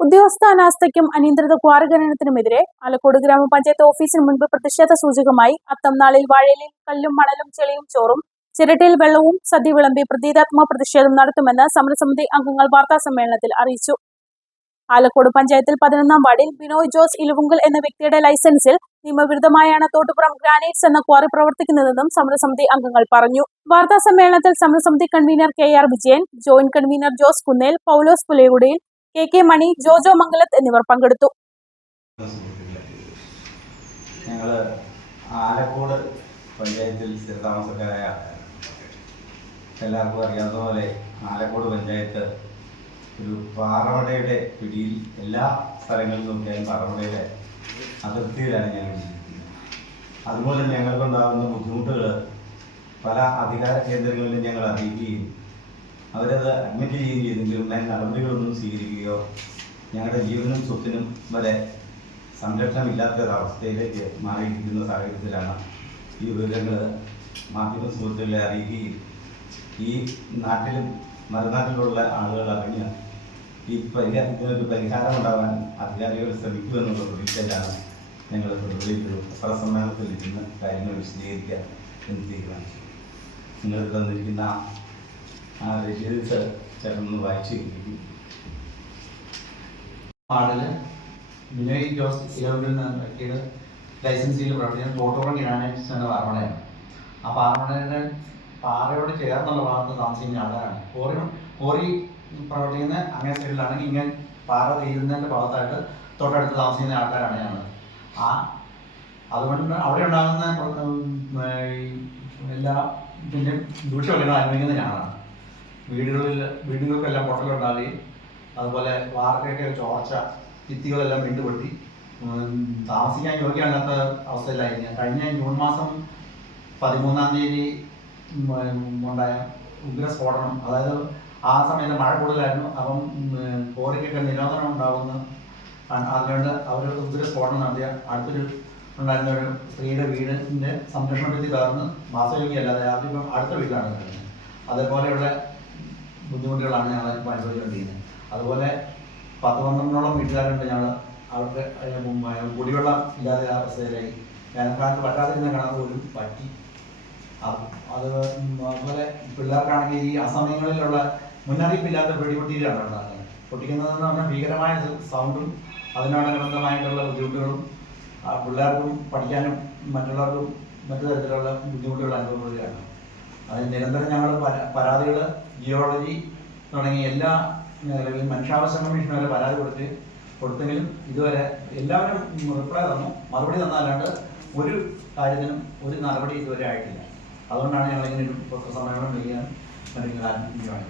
ഉദ്യോഗസ്ഥ അനാസ്ഥയ്ക്കും അനിയന്ത്രിത ക്വാറി ഖനനത്തിനുമെതിരെ ആലക്കോട് ഗ്രാമപഞ്ചായത്ത് ഓഫീസിന് മുൻപ് പ്രതിഷേധ സൂചകമായി അത്തം നാളിൽ വാഴയിലിൽ കല്ലും മണലും ചെളിയും ചോറും ചിരട്ടയിൽ വെള്ളവും സദ്യ വിളമ്പി പ്രതീകാത്മക പ്രതിഷേധം നടത്തുമെന്ന് സമരസമിതി അംഗങ്ങൾ വാർത്താ സമ്മേളനത്തിൽ അറിയിച്ചു. ആലക്കോട് പഞ്ചായത്തിൽ പതിനൊന്നാം വാർഡിൽ ബിനോയ് ജോസ് ഇലുവുങ്കൽ എന്ന വ്യക്തിയുടെ ലൈസൻസിൽ നിയമവിരുദ്ധമായാണ് തോട്ടുപുറം ഗ്രാനൈറ്റ്സ് എന്ന ക്വാറി പ്രവർത്തിക്കുന്നതെന്നും സമരസമിതി അംഗങ്ങൾ പറഞ്ഞു. വാർത്താ സമ്മേളനത്തിൽ സമരസമിതി convener K R Vijayan joint convener Jose Kunnel Paulose പുലയുടിയിൽ K K Mani Jojo Mangalath എന്നിവർ പങ്കെടുത്തു. ആലക്കോട് പഞ്ചായത്തിൽ സ്ഥിരതാമസക്കാരായ എല്ലാവർക്കും അറിയാവുന്ന പോലെ ആലക്കോട് പഞ്ചായത്ത് ഒരു പാറമടയുടെ പിടിയിൽ എല്ലാ സ്ഥലങ്ങളിൽ നോക്കിയാലും പാറമടയുടെ അതിർത്തിയിലാണ് ഞങ്ങൾ അതുപോലെ ഞങ്ങൾക്കുണ്ടാകുന്ന ബുദ്ധിമുട്ടുകൾ പല അധികാര കേന്ദ്രങ്ങളിലും ഞങ്ങൾ അറിയിക്കുകയും അവരത് അഡ്മിറ്റ് ചെയ്യുകയും ചെയ്തെങ്കിലും ഞാൻ നടപടികളൊന്നും സ്വീകരിക്കുകയോ ഞങ്ങളുടെ ജീവനും സ്വത്തിനും വരെ സംരക്ഷണമില്ലാത്ത ഒരവസ്ഥയിലേക്ക് മാറിയിരിക്കുന്ന സാഹചര്യത്തിലാണ് ഈ വിവരങ്ങൾ മാധ്യമ സുഹൃത്തുക്കളെ അറിയിക്കുകയും ഈ നാട്ടിലും മറുനാട്ടിലുള്ള ആളുകൾ അറിഞ്ഞ് ഈ പരിഹാര ഇതിനൊരു പരിഹാരം ഉണ്ടാവാൻ അധികാരികൾ ശ്രമിക്കുമെന്നുള്ള പ്രതീക്ഷയിലാണ് ഞങ്ങൾ തൊടുപുഴയിൽ പത്രസമ്മേളനത്തിൽ ഇരുന്ന് കാര്യങ്ങൾ വിശദീകരിക്കുക എന്ന് തീരുമാനിച്ചു. നിങ്ങൾ തന്നിരിക്കുന്ന ആ രചയിച്ച് ചേട്ടനൊന്ന് വായിച്ചു കഴിഞ്ഞു ബിനോയ് ജോസ് ഇലവിൽ വ്യക്തിയുടെ ലൈസൻസിൽ പ്രവർത്തിക്കുന്ന തോട്ടോളം ഗ്രാനൈറ്റ്സ് എന്ന ആ പാറമടയുടെ പാറയോട് ചേർന്നുള്ള ഭാഗത്ത് താമസിക്കുന്ന ആൾക്കാരാണ്. കോറി കോറി പ്രവർത്തിക്കുന്ന അങ്ങനെ സൈഡിലാണെങ്കിൽ ഇങ്ങനെ പാറ തീരുന്നതിന്റെ ഭാഗത്തായിട്ട് തൊട്ടടുത്ത് താമസിക്കുന്ന ആൾക്കാരാണ് ഞങ്ങൾ. ആ അതുകൊണ്ട് അവിടെ ഉണ്ടാകുന്ന എല്ലാ പിന്നെ ദൂഷ്യഫലങ്ങൾ അനുഭവിക്കുന്ന ഞാനാണ് വീടുകളിൽ വീടുകൾക്കെല്ലാം പൊട്ടലുണ്ടാവുകയും അതുപോലെ വാർക്കയൊക്കെ ചോർച്ച ഭിത്തികളെല്ലാം വീണ്ടുപെട്ടി താമസിക്കാൻ യോഗ്യമല്ലാത്ത അവസ്ഥയിലായി. ഞാൻ കഴിഞ്ഞ ജൂൺ മാസം പതിമൂന്നാം തീയതി ഉണ്ടായ ഉഗ്രസ്ഫോടനം അതായത് ആ സമയത്ത് മഴ കൂടുതലായിരുന്നു. അപ്പം കോറിക്കൊക്കെ നിരോധനം ഉണ്ടാകുന്ന അതുകൊണ്ട് അവർ ഉഗ്രസ്ഫോടനം നടത്തിയ അടുത്തൊരു ഉണ്ടായിരുന്ന ഒരു സ്ത്രീയുടെ വീടിന്റെ സംരക്ഷണ ഭിത്തി തകർന്ന് വാസയോഗ്യമല്ലാതെ അടുത്ത നിൽക്കുന്നത് അതേപോലെയുള്ള ബുദ്ധിമുട്ടുകളാണ് ഞങ്ങൾ അനുഭവിച്ചുകൊണ്ടിരിക്കുന്നത് അതുപോലെ പത്ത് പന്ത്രണ്ടോളം വീട്ടുകാരുണ്ട് ഞങ്ങൾ അവർക്ക് കുടിവെള്ളം ഇല്ലാതെ അവസ്ഥയിലായി. വേനൽക്കാലത്ത് പറ്റാതിരുന്ന കിണർ പോലും പറ്റി. അത് അത് അതുപോലെ പിള്ളേർക്കാണെങ്കിൽ ഈ അസമയങ്ങളിലുള്ള മുന്നറിയിപ്പില്ലാത്ത വെടിപൊട്ടിയിലാണ് ഉണ്ടാകുന്നത്. പൊട്ടിക്കുന്നതെന്ന് പറഞ്ഞാൽ ഭീകരമായ സൗണ്ടും അതിനോടനുബന്ധമായിട്ടുള്ള ബുദ്ധിമുട്ടുകളും പിള്ളേർക്കും പഠിക്കാനും മറ്റുള്ളവർക്കും മറ്റു തരത്തിലുള്ള ബുദ്ധിമുട്ടുകൾ അനുഭവപ്പെടുകയാണ്. അതിന് നിരന്തരം ഞങ്ങൾ പരാതികൾ ജിയോളജി തുടങ്ങിയ എല്ലാ മേഖലകളിലും മനുഷ്യാവകാശ കമ്മീഷൻ വരെ പരാതി കൊടുത്ത് കൊടുത്തെങ്കിലും ഇതുവരെ എല്ലാവരും റിപ്ലൈ തന്നു. മറുപടി തന്നല്ലാണ്ട് ഒരു കാര്യത്തിനും ഒരു നടപടി ഇതുവരെ ആയിട്ടില്ല. അതുകൊണ്ടാണ് ഞങ്ങൾ ഇങ്ങനെ ഒരു പത്രസമ്മേളനം വിളിക്കാൻ വേണ്ടി ആരംഭിക്കുകയാണ്.